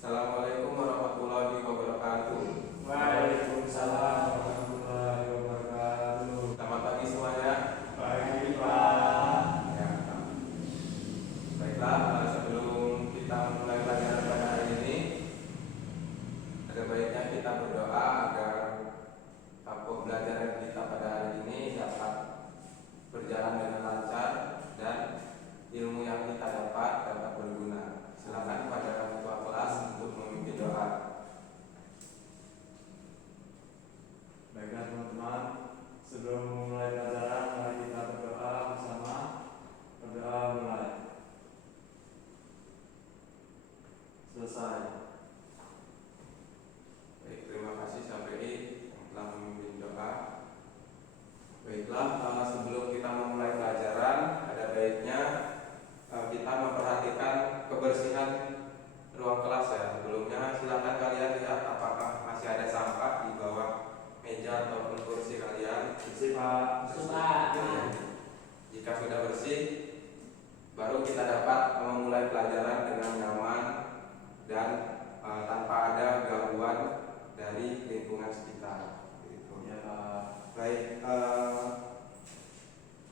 Assalamualaikum warahmatullahi wabarakatuh. Waalaikumsalam warahmatullahi wabarakatuh. Selamat pagi semuanya. Pagi Pak. Ya, baiklah, sebelum kita mulai pelajaran pada hari ini, ada baiknya kita berdoa agar pembelajaran kita pada hari ini dapat berjalan dengan lancar dan ilmu yang kita dapat berguna. Silakan pada ketua kelas untuk memimpin doa. Baiklah teman-teman, sebelum memulai pelajaran mari kita berdoa bersama. Berdoa mulai. Selesai. Baik, terima kasih Syafi'i yang telah memimpin doa. Baiklah, sebelum kita memulai pelajaran, ada baiknya kita memperhatikan kebersihan ruang kelas ya. Sebelumnya silakan kalian lihat apakah masih ada sampah di bawah meja ataupun kursi kalian. Bersih Pak. Jika sudah bersih, baru kita dapat memulai pelajaran dengan nyaman dan tanpa ada gangguan dari lingkungan sekitar. Gitu. Ya Pak. Baik,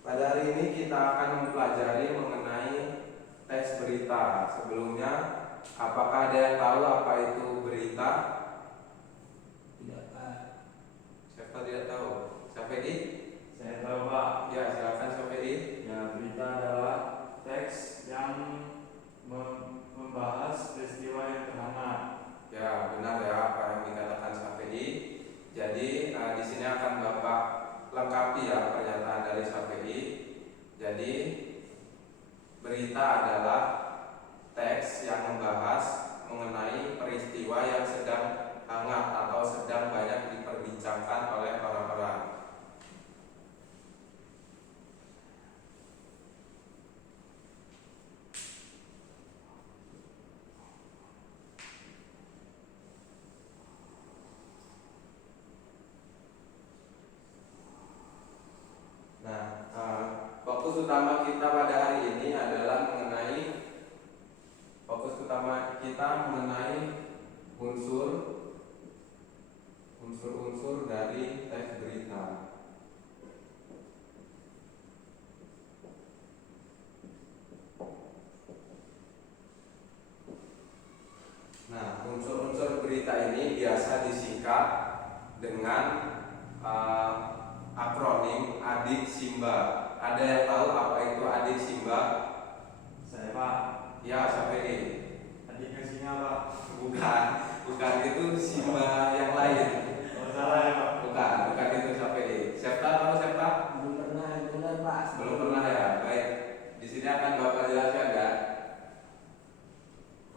pada hari ini kita akan mempelajari mengenai teks berita. Sebelumnya, apakah ada yang tahu apa itu berita? Tidak Pak. Siapa tidak tahu? Syafedi? Saya tahu Pak. Ya, silakan Syafedi. Ya, berita adalah teks yang membahas peristiwa yang terhangat. Ya, benar ya apa yang dikatakan Syafedi. Jadi di sini akan Bapak lengkapi ya pernyataan dari Syafedi. Jadi berita adalah teks yang membahas mengenai peristiwa yang sedang hangat atau sedang banyak diperbincangkan oleh orang-orang. Nah, fokus utama kita pada hari ini adalah mengenai unsur-unsur dari teks berita. Nah, unsur-unsur berita ini biasa disingkat dengan akronim Adik Simba. Ada yang tahu apa itu Adik Simba? Saya Pak. Ya, sampai ini. Adiknya singa Pak. Bukan itu Simba yang lain. Oh, salah ya Pak. Bukan itu sampai ini. Septa tahu Septa? Belum pernah dengar Pak. Belum pernah ya. Baik. Di sini akan Bapak jelaskan ya.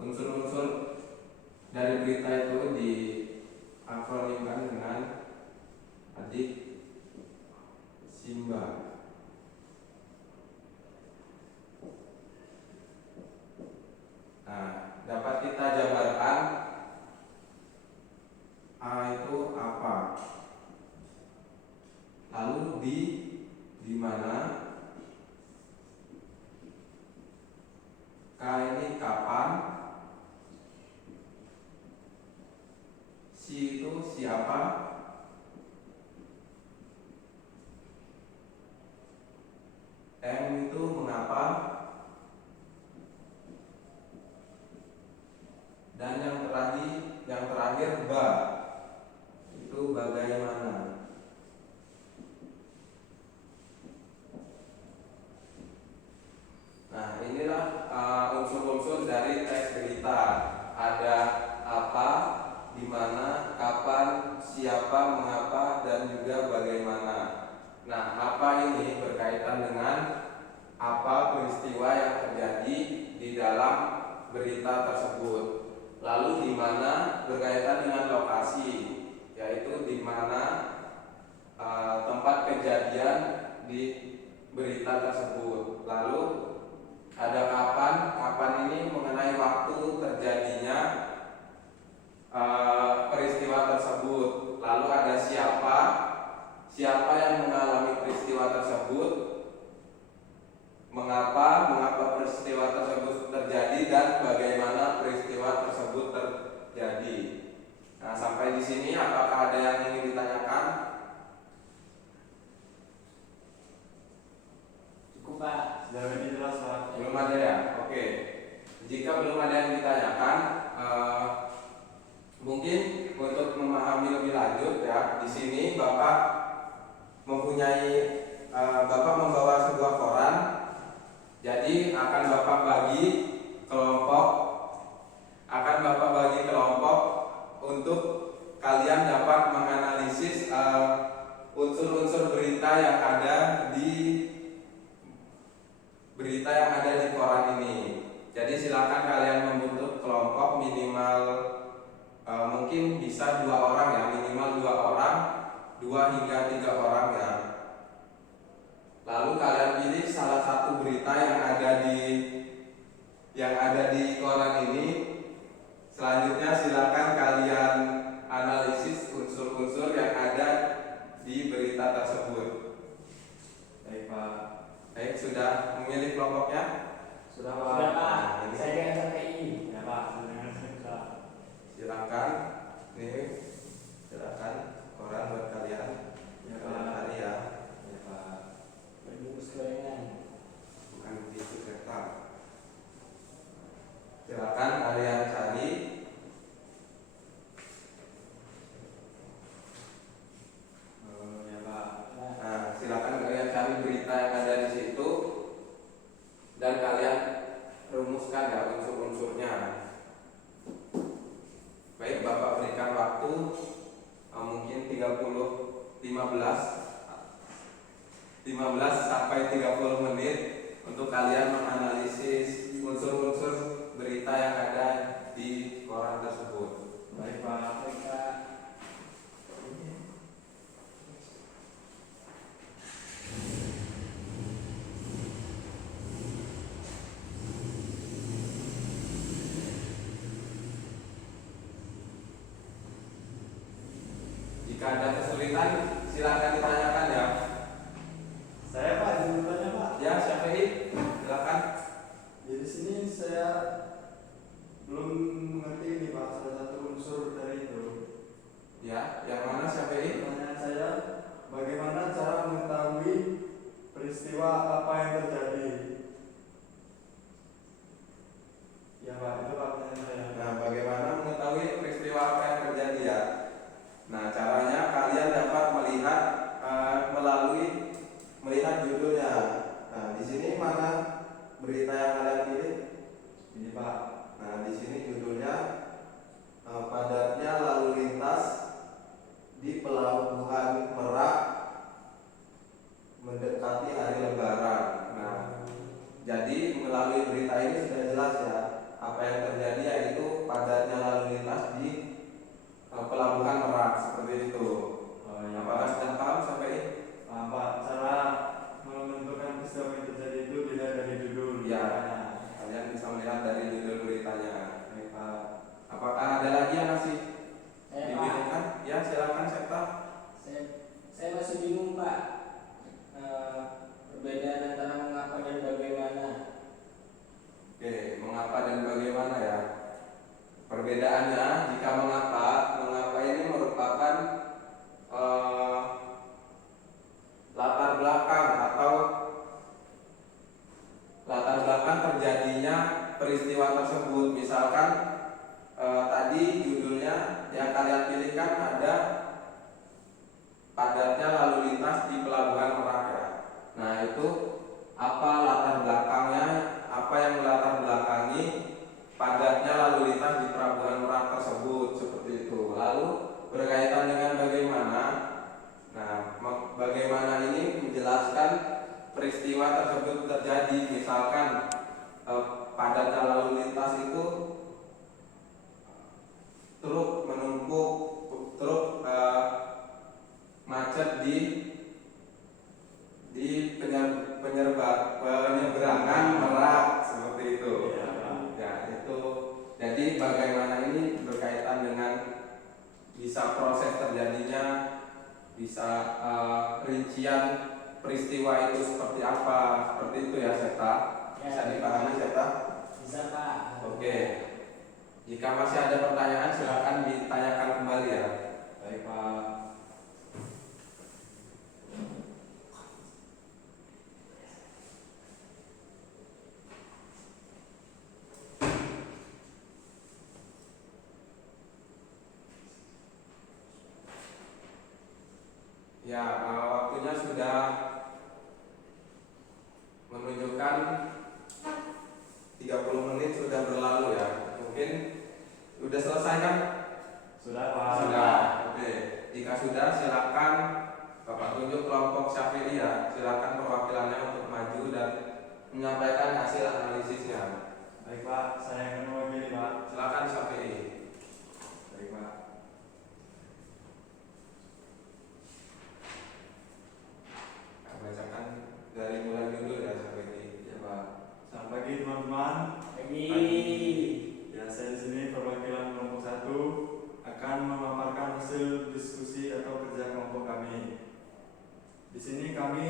Unsur-unsur dari berita itu diakronimkan dengan Adik Simba. Nah, dapat kita jabarkan A itu apa? Lalu di mana? K ini kapan? Si itu siapa? M itu mengapa? Dan yang terakhir ba itu bagaimana. Nah, inilah unsur-unsur dari teks berita. Ada apa, di mana, kapan, siapa, mengapa, dan juga bagaimana. Nah, apa ini berkaitan dengan apa peristiwa yang terjadi di dalam berita tersebut. Lalu di mana berkaitan dengan lokasi, yaitu di mana tempat kejadian di berita tersebut. Lalu ada kapan ini mengenai waktu terjadinya peristiwa tersebut. Lalu ada siapa yang mengalami peristiwa tersebut, mengapa peristiwa tersebut terjadi dan bagaimana peristiwa tersebut jika belum ada yang ditanyakan, mungkin untuk memahami lebih lanjut ya, di sini Bapak membawa sebuah koran. Jadi akan Bapak bagi kelompok untuk kalian dapat menganalisis unsur-unsur berita yang ada di koran ini. Jadi silakan kalian membentuk kelompok minimal mungkin bisa 2 orang ya, minimal 2 orang, 2 hingga 3 orang ya. Lalu kalian pilih salah satu berita yang ada di koran ini. Selanjutnya silakan kalian analisis unsur-unsur yang ada di berita tersebut. Baik Pak. Baik, sudah memilih kelompoknya? Sudah Pak. Sudah Pak. Nah, ini. Saya dengan KPI. Ya Pak. Sudah. Silakan. Nih, silakan koran buat kalian. Ya Kalian Pak. cari ya. Ya Pak. Berbungkus gorengan. Bukan begitu kertas. Silakan kalian cari. Ya Pak. Nah, silakan kalian cari berita yang ada di situ dan kalian rumuskan ya unsur-unsurnya. Baik, Bapak berikan waktu mungkin 15 sampai 30 menit untuk kalian menganalisis unsur-unsur berita yang ada di koran tersebut. Baik Pak. Baik Pak. Jika ada kesulitan silakan ditanyakan ya. Saya Pak, izin bertanya Pak. Ya, siapa ini? Silakan. Di sini saya belum mengerti ini Pak, salah satu unsur dari itu. Ya, yang mana siapa ini? Pertanyaan saya, bagaimana cara mengetahui peristiwa apa yang terjadi? Ya Pak, itu Pak pertanyaan saya. Nah, bagaimana mengetahui peristiwa apa yang terjadi ya? Nah, caranya kalian dapat melihat judulnya. Nah, di sini mana berita yang kalian pilih? Ini Pak. Nah, di sini judulnya padatnya lalu lintas di Pelabuhan Merak mendekati hari Lebaran. Nah, jadi melalui berita ini sudah jelas ya apa yang terjadi, yaitu padatnya lalu lintas di Pelabuhan Merak seperti itu. Oh, ya, Apakah Pak. sudah paham sampai ini? Paham Pak, cara menentukan peristiwa yang terjadi itu dilihat dari judul. Ya, beritanya. kalian bisa melihat dari judul beritanya. Baik Pak. Apakah ada lagi yang masih Saya Pak. dibingungkan? Ya, silakan Septa. Saya masih bingung Pak. Perbedaan antara mengapa dan bagaimana. Oke, mengapa dan bagaimana ya? Perbedaannya, jika mengapa ini merupakan latar belakang terjadinya peristiwa tersebut. Misalkan tadi judulnya yang kalian pilihkan ada padatnya lalu lintas di Pelabuhan Merak ya. Nah, itu apa latar belakangnya, apa yang melatar belakangi padatnya lalu lintas di Pelabuhan Merak tersebut, seperti itu. Lalu berkaitan dengan bagaimana. Nah, bagaimana ini menjelaskan peristiwa tersebut terjadi. Misalkan padatnya lalu lintas itu truk menumpuk, truk macet di penyeberangan Merak seperti itu. Ya, itu. Jadi bagaimana ini berkaitan dengan bisa proses terjadinya, bisa rincian peristiwa itu seperti apa, seperti itu ya Septa. Bisa dipahami Septa? Bisa Pak. Oke. Jika masih ada pertanyaan silakan ditanyakan kembali ya. Baik Pak. Ya, waktunya sudah menunjukkan 30 menit sudah berlalu ya. Mungkin sudah selesai kan? Sudah Pak. Sudah. Oke. Jika sudah, silakan Bapak tunjuk kelompok Syafi'i ya. Silakan perwakilannya untuk maju dan menyampaikan hasil analisisnya. Baik Pak, saya akan mewakili Pak. Silakan Syafi'i. Baik Pak. Bacakan dari mulai dulu ya Syafi'i. Ya Pak. Selamat pagi teman-teman. Ya, saya di sini perwakilan kelompok 1 akan memaparkan hasil diskusi atau kerja kelompok kami. Di sini kami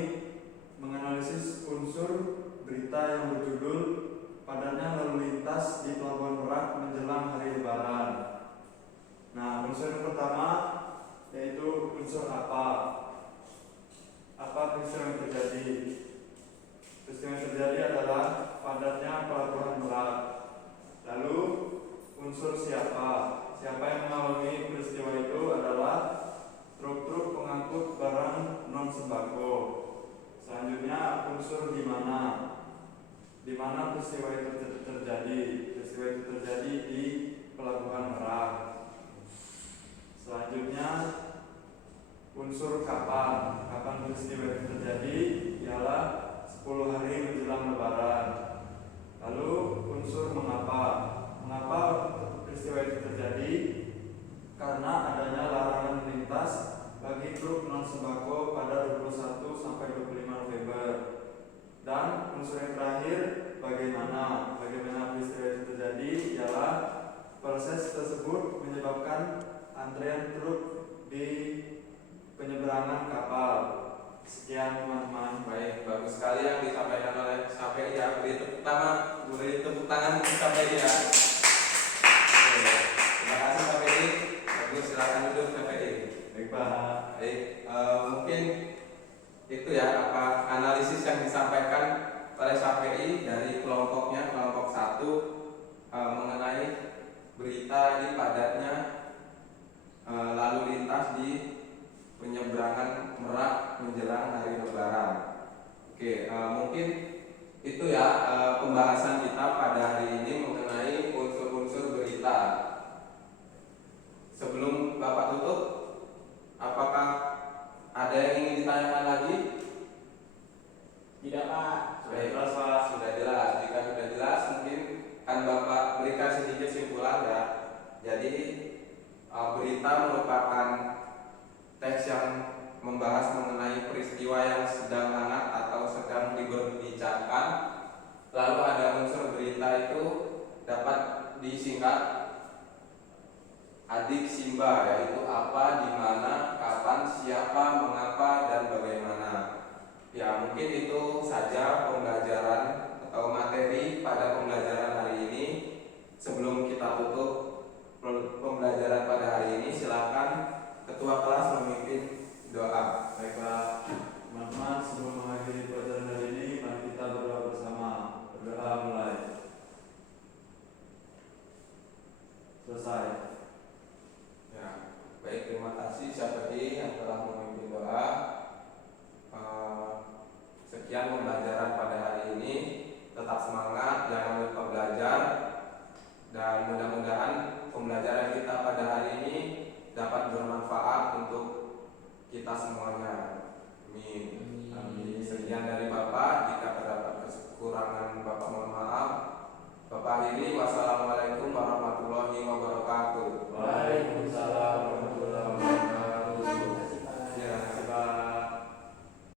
menganalisis unsur berita yang berjudul padatnya lalu lintas di Pelabuhan Merak menjelang hari Lebaran. Nah, unsur yang pertama yaitu unsur apa? Apa peristiwa yang terjadi? Peristiwa yang terjadi adalah padatnya Pelabuhan Merak. Lalu unsur siapa? Siapa yang mengalami peristiwa itu adalah truk-truk pengangkut barang non sembako. Selanjutnya unsur di mana? Di mana peristiwa itu terjadi? Peristiwa itu terjadi di Pelabuhan Merak. Selanjutnya unsur kapan? Kapan peristiwa itu terjadi? Ialah 10 hari menjelang Lebaran. Lalu unsur mengapa? Mengapa peristiwa itu terjadi? Karena adanya larangan lintas bagi truk non sembako pada 21 sampai 25 November. Dan unsur yang terakhir, bagaimana peristiwa itu terjadi ialah proses tersebut menyebabkan antrian truk di penyeberangan kapal. Sekian teman-teman. Baik, bagus sekali yang disampaikan oleh Syafi'i ya. Beri tepuk tangan untuk Syafi'i ya. Oke, terima kasih Syafi'i. Bagus, silakan duduk Syafi'i. Baik Pak. Baik, mungkin itu ya apa analisis yang disampaikan oleh Syafi'i dari kelompoknya, kelompok 1 mengenai berita ini padatnya lalu lintas di penyeberangan Merak menjelang hari Lebaran. Oke, mungkin itu ya pembahasan kita pada hari ini mengenai unsur-unsur berita. Sebelum Bapak tutup, apakah ada yang ingin ditanyakan lagi? Tidak Pak. Sudah jelas, Pak. Sudah jelas. Jika sudah jelas, mungkin kan Bapak berikan sedikit simpulan ya. Jadi berita merupakan teks yang membahas mengenai peristiwa yang sedang hangat atau sedang diberbincangkan. Lalu ada unsur berita itu dapat disingkat adik Simba, yaitu apa, di mana, kapan, siapa, mengapa, dan bagaimana. Ya, mungkin itu saja pembelajaran atau materi pada pembelajaran hari ini. Sebelum kita tutup pembelajaran pada hari ini, silakan Ketua kelas memimpin doa. Baiklah teman-teman, sebelum mengakhiri pelajaran hari ini, mari kita berdoa bersama. Berdoa mulai. Selesai. Ya, baik, terima kasih Syafi'i yang telah memimpin doa. Sekian pembelajaran pada hari ini. Tetap semangat, jangan lupa belajar, dan mudah-mudahan pembelajaran kita pada hari ini dapat bermanfaat untuk kita semuanya. Amin. Amin. Sekian dari Bapak. Jika terdapat kekurangan, Bapak mohon maaf. Bapak akhiri, wassalamualaikum